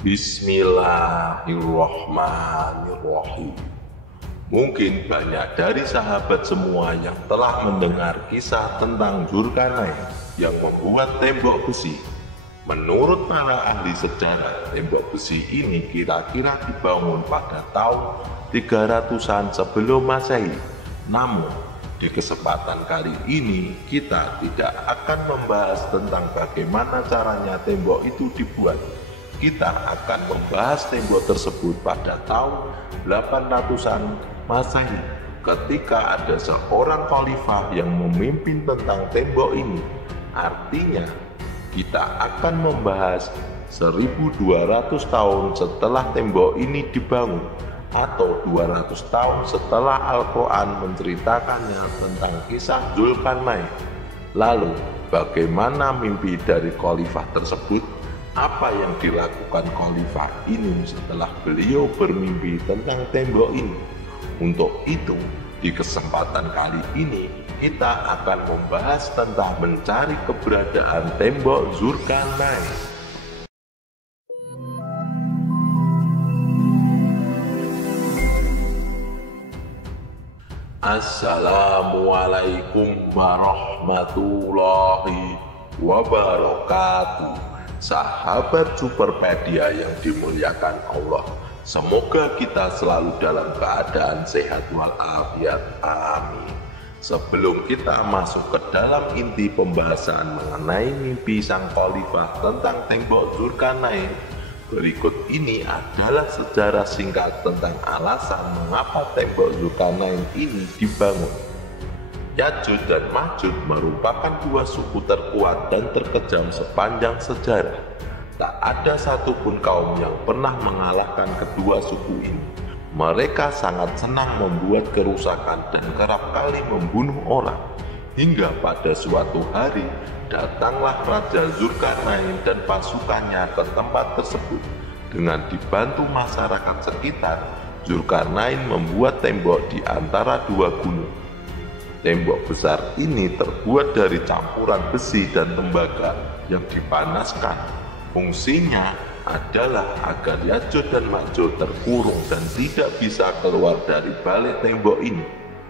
Bismillahirrahmanirrahim. Mungkin banyak dari sahabat semua yang telah mendengar kisah tentang Dzulkarnain yang membuat tembok besi. Menurut para ahli sejarah, tembok besi ini kira-kira dibangun pada tahun 300-an sebelum Masehi. Namun, di kesempatan kali ini kita tidak akan membahas tentang bagaimana caranya tembok itu dibuat. Kita akan membahas tembok tersebut pada tahun 800-an Masehi ketika ada seorang khalifah yang memimpin tentang tembok ini. Artinya, kita akan membahas 1200 tahun setelah tembok ini dibangun atau 200 tahun setelah Al-Quran menceritakannya tentang kisah Dzulkarnain. Lalu, bagaimana mimpi dari khalifah tersebut? Apa yang dilakukan khalifah ini setelah beliau bermimpi tentang tembok ini? Untuk itu, di kesempatan kali ini kita akan membahas tentang mencari keberadaan tembok Dzulkarnain. Assalamualaikum warahmatullahi wabarakatuh. Sahabat Superpedia yang dimuliakan Allah, semoga kita selalu dalam keadaan sehat walafiat, amin. Sebelum kita masuk ke dalam inti pembahasan mengenai mimpi sang khalifah tentang tembok Dzulkarnain, berikut ini adalah sejarah singkat tentang alasan mengapa tembok Dzulkarnain ini dibangun. Ya'juj dan Ma'juj merupakan dua suku terkuat dan terkejam sepanjang sejarah. Tak ada satupun kaum yang pernah mengalahkan kedua suku ini. Mereka sangat senang membuat kerusakan dan kerap kali membunuh orang. Hingga pada suatu hari, datanglah Raja Dzulkarnain dan pasukannya ke tempat tersebut. Dengan dibantu masyarakat sekitar, Dzulkarnain membuat tembok di antara dua gunung. Tembok besar ini terbuat dari campuran besi dan tembaga yang dipanaskan. Fungsinya adalah agar Ya'juj dan Ma'juj terkurung dan tidak bisa keluar dari balik tembok ini.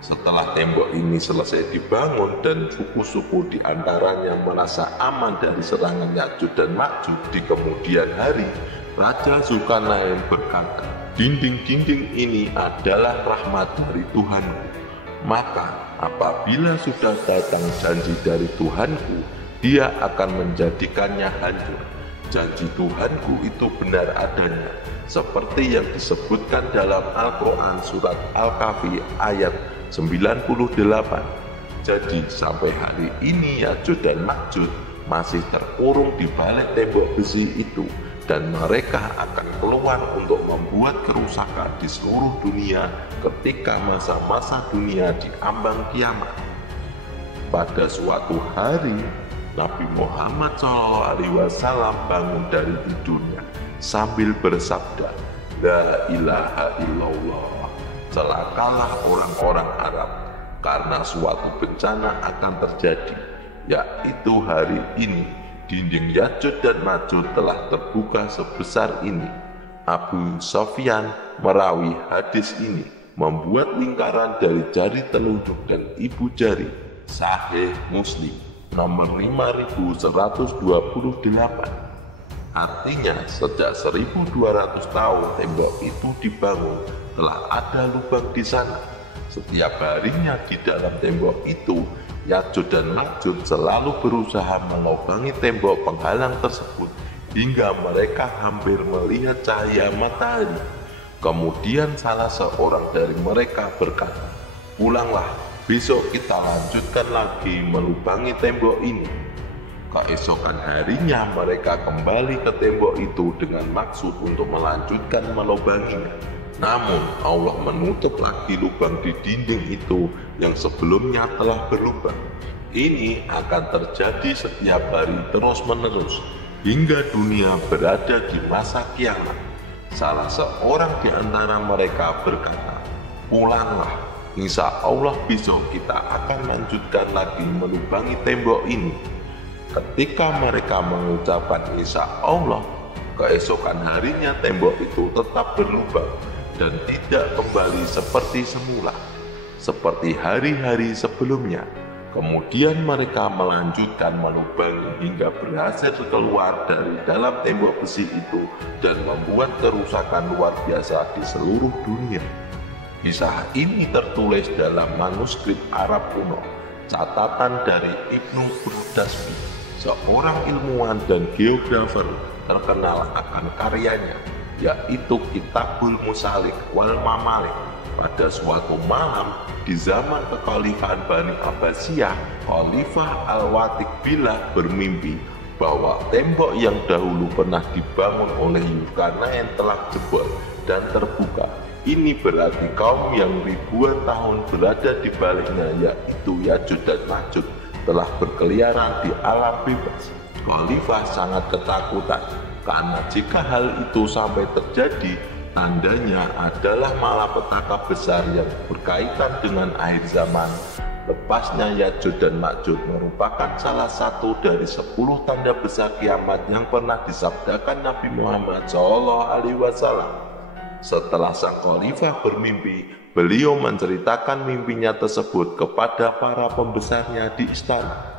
Setelah tembok ini selesai dibangun dan suku-suku di antaranya merasa aman dari serangan Ya'juj dan Ma'juj, di kemudian hari, Raja Dzulkarnain berkata, "Dinding-dinding ini adalah rahmat dari Tuhanku. Maka apabila sudah datang janji dari Tuhanku, Dia akan menjadikannya hancur. Janji Tuhanku itu benar adanya, seperti yang disebutkan dalam Al-Quran surat Al-Kahfi ayat 98. Jadi sampai hari ini Ya'juj dan Ma'juj masih terkurung di balik tembok besi itu, dan mereka akan keluar untuk membuat kerusakan di seluruh dunia ketika masa-masa dunia diambang kiamat. Pada suatu hari, Nabi Muhammad SAW bangun dari tidurnya sambil bersabda, "La ilaha illallah." Celakalah orang-orang Arab karena suatu bencana akan terjadi, yaitu hari ini dinding Ya'juj dan Ma'juj telah terbuka sebesar ini. Abu Sofyan merawi hadis ini membuat lingkaran dari jari telunjuk dan ibu jari. Sahih Muslim nomor 5128. Artinya sejak 1200 tahun tembok itu dibangun, telah ada lubang di sana. Setiap harinya di dalam tembok itu, Ya'juj dan Ma'juj selalu berusaha melobangi tembok penghalang tersebut hingga mereka hampir melihat cahaya matahari. Kemudian salah seorang dari mereka berkata, "Pulanglah, besok kita lanjutkan lagi melubangi tembok ini." Keesokan harinya mereka kembali ke tembok itu dengan maksud untuk melanjutkan melubanginya. Namun Allah menutup lagi lubang di dinding itu yang sebelumnya telah berlubang. Ini akan terjadi setiap hari terus-menerus hingga dunia berada di masa kiamat. Salah seorang di antara mereka berkata, "Pulanglah, insya Allah besok kita akan lanjutkan lagi melubangi tembok ini." Ketika mereka mengucapkan insya Allah, Keesokan harinya tembok itu tetap berlubang dan tidak kembali seperti semula, seperti hari-hari sebelumnya. Kemudian mereka melanjutkan melubangi hingga berhasil keluar dari dalam tembok besi itu dan membuat kerusakan luar biasa di seluruh dunia. Kisah ini tertulis dalam manuskrip Arab kuno, catatan dari Ibnu Burdasbi, seorang ilmuwan dan geografer terkenal akan karyanya, yaitu Kitabul Musalik wal Mamalik. Pada suatu malam di zaman kekhalifahan Bani Abbasiyah, Khalifah Al-Watiq Billah bermimpi bahwa tembok yang dahulu pernah dibangun oleh Zulkarnain telah jebol dan terbuka. Ini berarti kaum yang ribuan tahun berada di baliknya, yaitu Ya'juj dan Ma'juj, telah berkeliaran di alam bebas. Khalifah sangat ketakutan karena jika hal itu sampai terjadi, tandanya adalah malapetaka besar yang berkaitan dengan akhir zaman. Lepasnya Ya'juj dan Ma'juj merupakan salah satu dari 10 tanda besar kiamat yang pernah disabdakan Nabi Muhammad SAW. Setelah sang khalifah bermimpi, beliau menceritakan mimpinya tersebut kepada para pembesarnya di istana.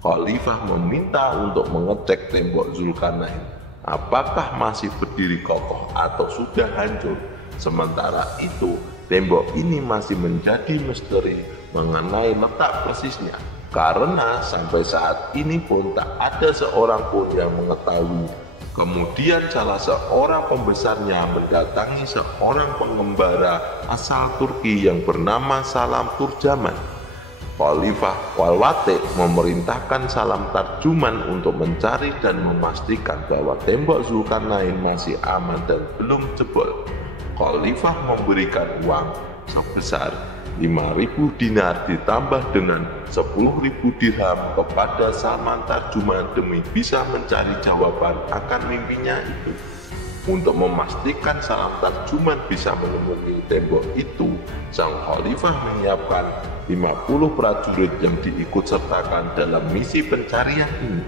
Khalifah meminta untuk mengecek tembok Zulkarnain, apakah masih berdiri kokoh atau sudah hancur. Sementara itu, tembok ini masih menjadi misteri mengenai letak persisnya, karena sampai saat ini pun tak ada seorang pun yang mengetahui. Kemudian salah seorang pembesarnya mendatangi seorang pengembara asal Turki yang bernama Salam Turjaman. Khalifah Al-Watiq memerintahkan Salam Tarjuman untuk mencari dan memastikan bahwa tembok Zulkarnain masih aman dan belum jebol. Khalifah memberikan uang sebesar 5.000 dinar ditambah dengan 10.000 dirham kepada Salam Tarjuman demi bisa mencari jawaban akan mimpinya itu. Untuk memastikan Salam Tarjuman bisa menemui tembok itu, sang khalifah menyiapkan 50 prajurit yang diikutsertakan dalam misi pencarian ini,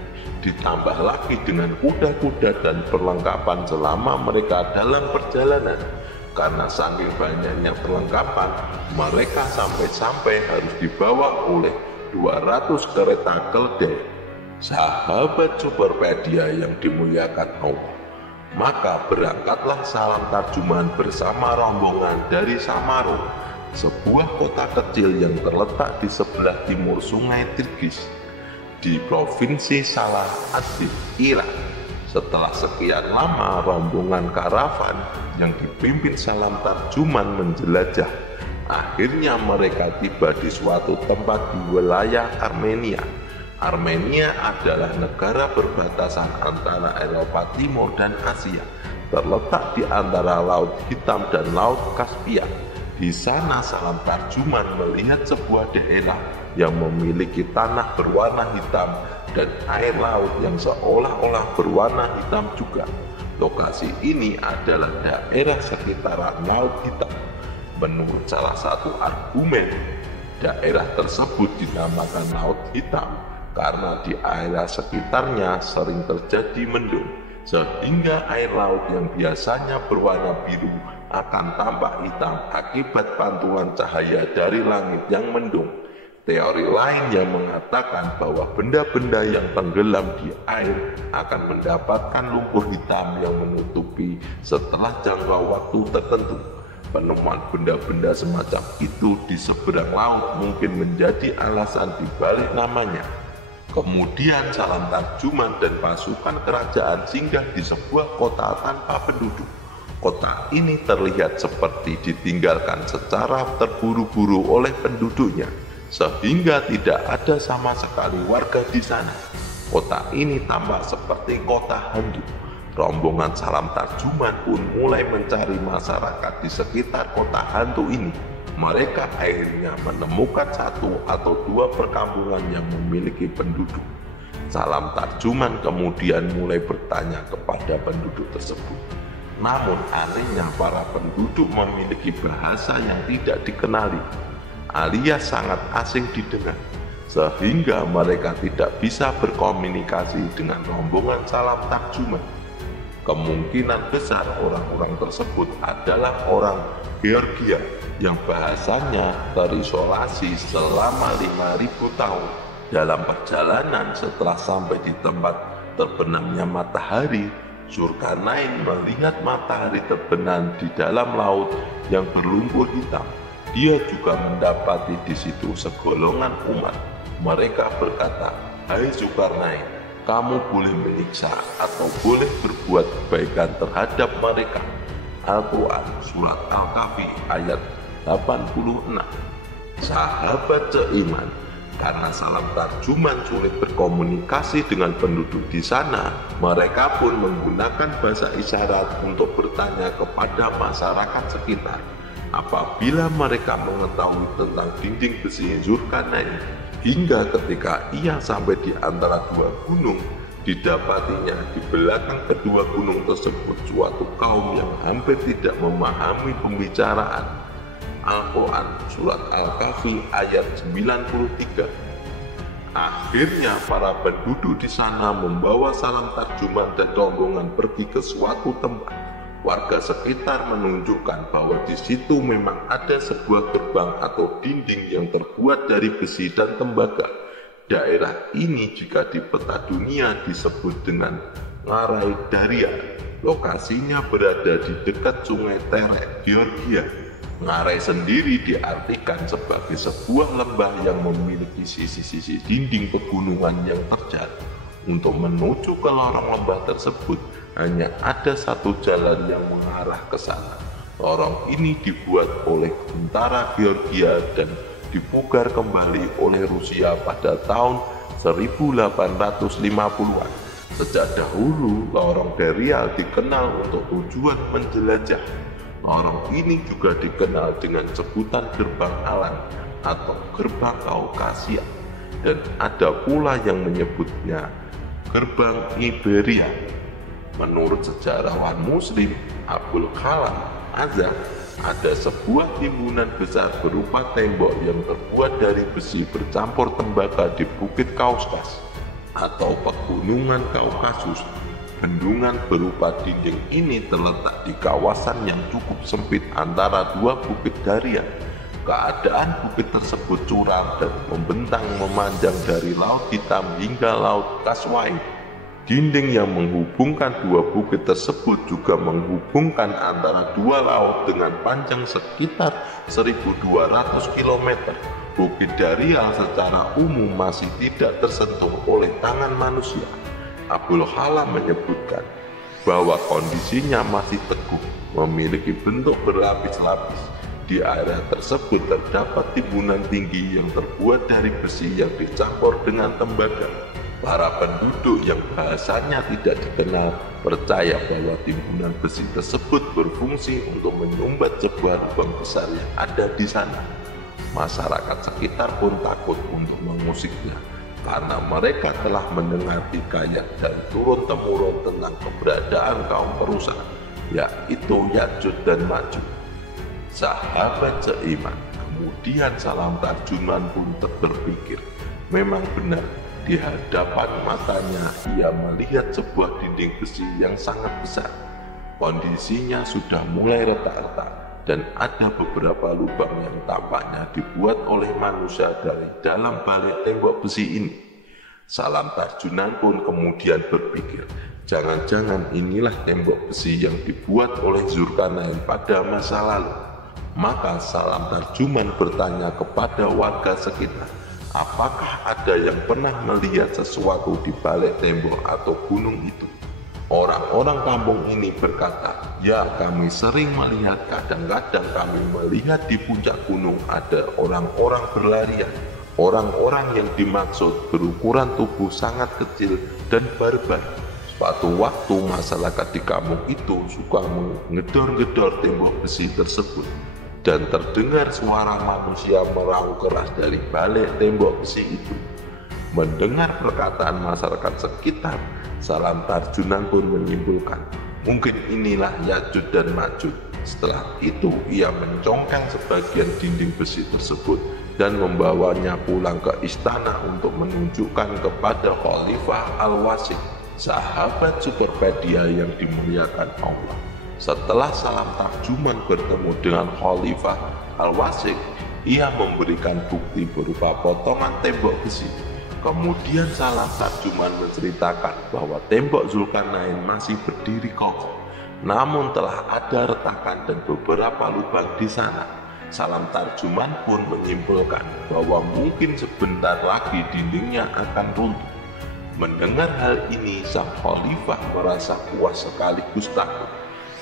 ditambah lagi dengan kuda-kuda dan perlengkapan selama mereka dalam perjalanan. Karena saking banyaknya perlengkapan, mereka sampai-sampai harus dibawa oleh 200 kereta keledai. Sahabat Superpedia yang dimuliakan Allah, maka berangkatlah Salam Tarjuman bersama rombongan dari Samarra, sebuah kota kecil yang terletak di sebelah timur sungai Tigris di provinsi Salah ad-Din, Irak. Setelah sekian lama rombongan karavan yang dipimpin Salam Tarjuman menjelajah, akhirnya mereka tiba di suatu tempat di wilayah Armenia. Armenia adalah negara perbatasan antara Eropa Timur dan Asia, terletak di antara Laut Hitam dan Laut Kaspia. Di sana Salam Tarjuman melihat sebuah daerah yang memiliki tanah berwarna hitam dan air laut yang seolah-olah berwarna hitam juga. Lokasi ini adalah daerah sekitaran Laut Hitam. Menurut salah satu argumen, daerah tersebut dinamakan Laut Hitam karena di area sekitarnya sering terjadi mendung, sehingga air laut yang biasanya berwarna biru akan tampak hitam akibat pantulan cahaya dari langit yang mendung. Teori lain yang mengatakan bahwa benda-benda yang tenggelam di air akan mendapatkan lumpur hitam yang menutupi setelah jangka waktu tertentu. Penemuan benda-benda semacam itu di seberang laut mungkin menjadi alasan dibalik namanya. Kemudian Salam Tarjuman dan pasukan kerajaan singgah di sebuah kota tanpa penduduk. Kota ini terlihat seperti ditinggalkan secara terburu-buru oleh penduduknya, sehingga tidak ada sama sekali warga di sana. Kota ini tampak seperti kota hantu. Rombongan Salam Tarjuman pun mulai mencari masyarakat di sekitar kota hantu ini. Mereka akhirnya menemukan 1 atau 2 perkampungan yang memiliki penduduk. Salam Tarjuman kemudian mulai bertanya kepada penduduk tersebut. Namun anehnya para penduduk memiliki bahasa yang tidak dikenali, alias sangat asing didengar, sehingga mereka tidak bisa berkomunikasi dengan rombongan Salam Tarjuman. Kemungkinan besar orang-orang tersebut adalah orang Georgia yang bahasanya terisolasi selama 5.000 tahun. Dalam perjalanan setelah sampai di tempat terbenamnya matahari, Zulkarnain melihat matahari terbenam di dalam laut yang berlumpur hitam. Dia juga mendapati di situ segolongan umat. Mereka berkata, "Hai Zulkarnain, kamu boleh menyiksa atau boleh berbuat kebaikan terhadap mereka." Al-Quran Surat Al-Kahfi ayat 86. Sahabat seiman, karena salam tarjuman sulit berkomunikasi dengan penduduk di sana, mereka pun menggunakan bahasa isyarat untuk bertanya kepada masyarakat sekitar. Apabila mereka mengetahui tentang dinding besi Zulkarnain, hingga ketika ia sampai di antara dua gunung, didapatinya di belakang kedua gunung tersebut suatu kaum yang hampir tidak memahami pembicaraan. Al-Quran Surat Al-Kahfi ayat 93. Akhirnya para penduduk di sana membawa salam tarjuman dan rombongan pergi ke suatu tempat. Warga sekitar menunjukkan bahwa di situ memang ada sebuah gerbang atau dinding yang terbuat dari besi dan tembaga. Daerah ini jika di peta dunia disebut dengan Ngarai Daria. Lokasinya berada di dekat sungai Terek, Georgia. Ngarai sendiri diartikan sebagai sebuah lembah yang memiliki sisi-sisi dinding pegunungan yang terjal. Untuk menuju ke lorong lembah tersebut, hanya ada satu jalan yang mengarah ke sana. Lorong ini dibuat oleh tentara Georgia dan dipugar kembali oleh Rusia pada tahun 1850-an. Sejak dahulu, lorong Daria dikenal untuk tujuan menjelajah. Lorong ini juga dikenal dengan sebutan gerbang Alan atau gerbang Kaukasia, dan ada pula yang menyebutnya gerbang Iberia. Menurut sejarawan Muslim Abul Kalam Azhar, ada sebuah timbunan besar berupa tembok yang terbuat dari besi bercampur tembaga di Bukit Kauskas atau Pegunungan Kaukasus. Bendungan berupa dinding ini terletak di kawasan yang cukup sempit antara dua bukit Daria. Keadaan bukit tersebut curam dan membentang memanjang dari Laut Hitam hingga Laut Kaswai. Dinding yang menghubungkan dua bukit tersebut juga menghubungkan antara dua laut dengan panjang sekitar 1.200 km. Bukit Daria secara umum masih tidak tersentuh oleh tangan manusia. Abul Halam menyebutkan bahwa kondisinya masih teguh, memiliki bentuk berlapis-lapis. Di area tersebut terdapat timbunan tinggi yang terbuat dari besi yang dicampur dengan tembaga. Para penduduk yang bahasanya tidak dikenal percaya bahwa timbunan besi tersebut berfungsi untuk menyumbat sebuah lubang besar yang ada di sana. Masyarakat sekitar pun takut untuk mengusiknya, karena mereka telah mendengar hikayat dan turun-temurun tentang keberadaan kaum perusak, yaitu Ya'juj dan Ma'juj. Sahabat seiman, kemudian salam tarjuman pun berpikir, memang benar, di hadapan matanya ia melihat sebuah dinding besi yang sangat besar. Kondisinya sudah mulai retak-retak dan ada beberapa lubang yang tampaknya dibuat oleh manusia dari dalam balik tembok besi ini. Salam tarjunan pun kemudian berpikir, jangan-jangan inilah tembok besi yang dibuat oleh Zulkarnain pada masa lalu. Maka salam tarjuman bertanya kepada warga sekitar, apakah ada yang pernah melihat sesuatu di balik tembok atau gunung itu? Orang-orang kampung ini berkata, ya, kami sering melihat, kadang-kadang kami melihat di puncak gunung ada orang-orang berlarian. Orang-orang yang dimaksud berukuran tubuh sangat kecil dan barbar. Suatu waktu masyarakat di kampung itu suka menggedor-gedor tembok besi tersebut, dan terdengar suara manusia meraung keras dari balik tembok besi itu. Mendengar perkataan masyarakat sekitar, salam tarjunan pun menyimpulkan, mungkin inilah Ya'juj dan Ma'juj. Setelah itu ia mencongkel sebagian dinding besi tersebut dan membawanya pulang ke istana untuk menunjukkan kepada Khalifah Al-Wasik. Sahabat Superpedia yang dimuliakan Allah, setelah salam tarjuman bertemu dengan Khalifah Al-Wasik, ia memberikan bukti berupa potongan tembok besi. Kemudian salam tarjuman menceritakan bahwa tembok Zulkarnain masih berdiri kokoh, namun telah ada retakan dan beberapa lubang di sana. Salam tarjuman pun menyimpulkan bahwa mungkin sebentar lagi dindingnya akan runtuh. Mendengar hal ini, sang khalifah merasa puas sekaligus takut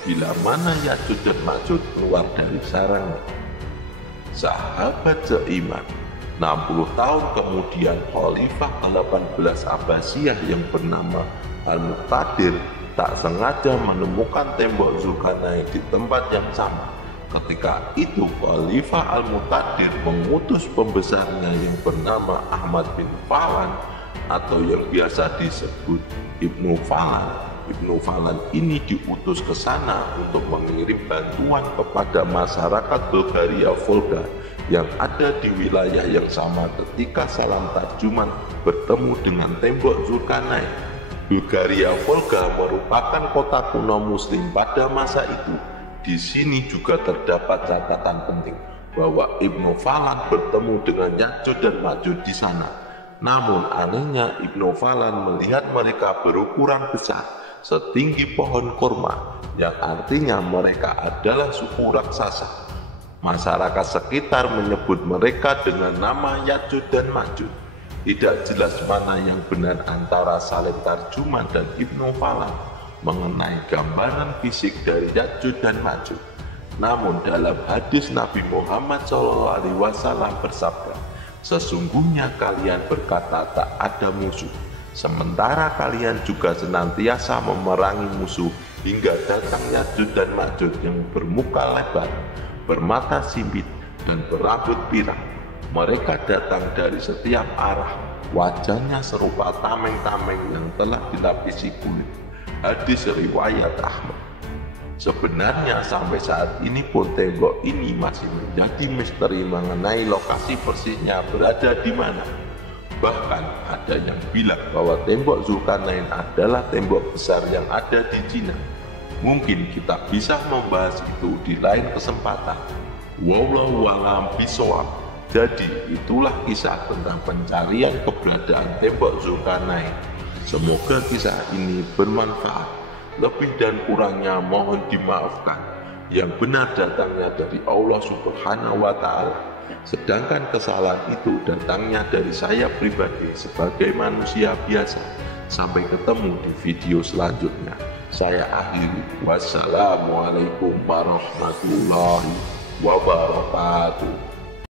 bila mana Ya'juj dan Ma'juj keluar dari sarangnya. Sahabat seiman, 60 tahun kemudian Khalifah ke-18 Abbasiyah yang bernama Al-Muqtadir tak sengaja menemukan tembok Zulkarnain di tempat yang sama. Ketika itu Khalifah Al-Muqtadir mengutus pembesarnya yang bernama Ahmad bin Falan atau yang biasa disebut Ibnu Falan. Ibnu Falan ini diutus ke sana untuk mengirim bantuan kepada masyarakat Bulgaria Volga yang ada di wilayah yang sama ketika salam tarjuman bertemu dengan tembok Zulkarnain. Bulgaria Volga merupakan kota kuno muslim pada masa itu. Di sini juga terdapat catatan penting bahwa Ibnu Falan bertemu dengan Ya'juj dan Ma'juj di sana. Namun anehnya Ibnu Falan melihat mereka berukuran besar, setinggi pohon kurma, yang artinya mereka adalah suku raksasa. Masyarakat sekitar menyebut mereka dengan nama Ya'juj dan Ma'juj. Tidak jelas mana yang benar antara salim tarjuman dan Ibnu Falan mengenai gambaran fisik dari Ya'juj dan Ma'juj. Namun dalam hadis Nabi Muhammad SAW bersabda, "Sesungguhnya kalian berkata tak ada musuh, sementara kalian juga senantiasa memerangi musuh hingga datang Ya'juj dan Ma'juj yang bermuka lebar, bermata sipit, dan berambut pirang. Mereka datang dari setiap arah, wajahnya serupa tameng-tameng yang telah dilapisi kulit." Hadis riwayat Ahmad. Sebenarnya sampai saat ini pun tembok ini masih menjadi misteri mengenai lokasi persisnya berada di mana. Bahkan ada yang bilang bahwa tembok Zulkarnain adalah tembok besar yang ada di Cina. Mungkin kita bisa membahas itu di lain kesempatan. Wallahu a'lam bishawab. Jadi itulah kisah tentang pencarian keberadaan tembok Zulkarnain. Semoga kisah ini bermanfaat. Lebih dan kurangnya mohon dimaafkan. Yang benar datangnya dari Allah Subhanahu wa Ta'ala, sedangkan kesalahan itu datangnya dari saya pribadi sebagai manusia biasa. Sampai ketemu di video selanjutnya. Saya akhiri. Wassalamualaikum warahmatullahi wabarakatuh.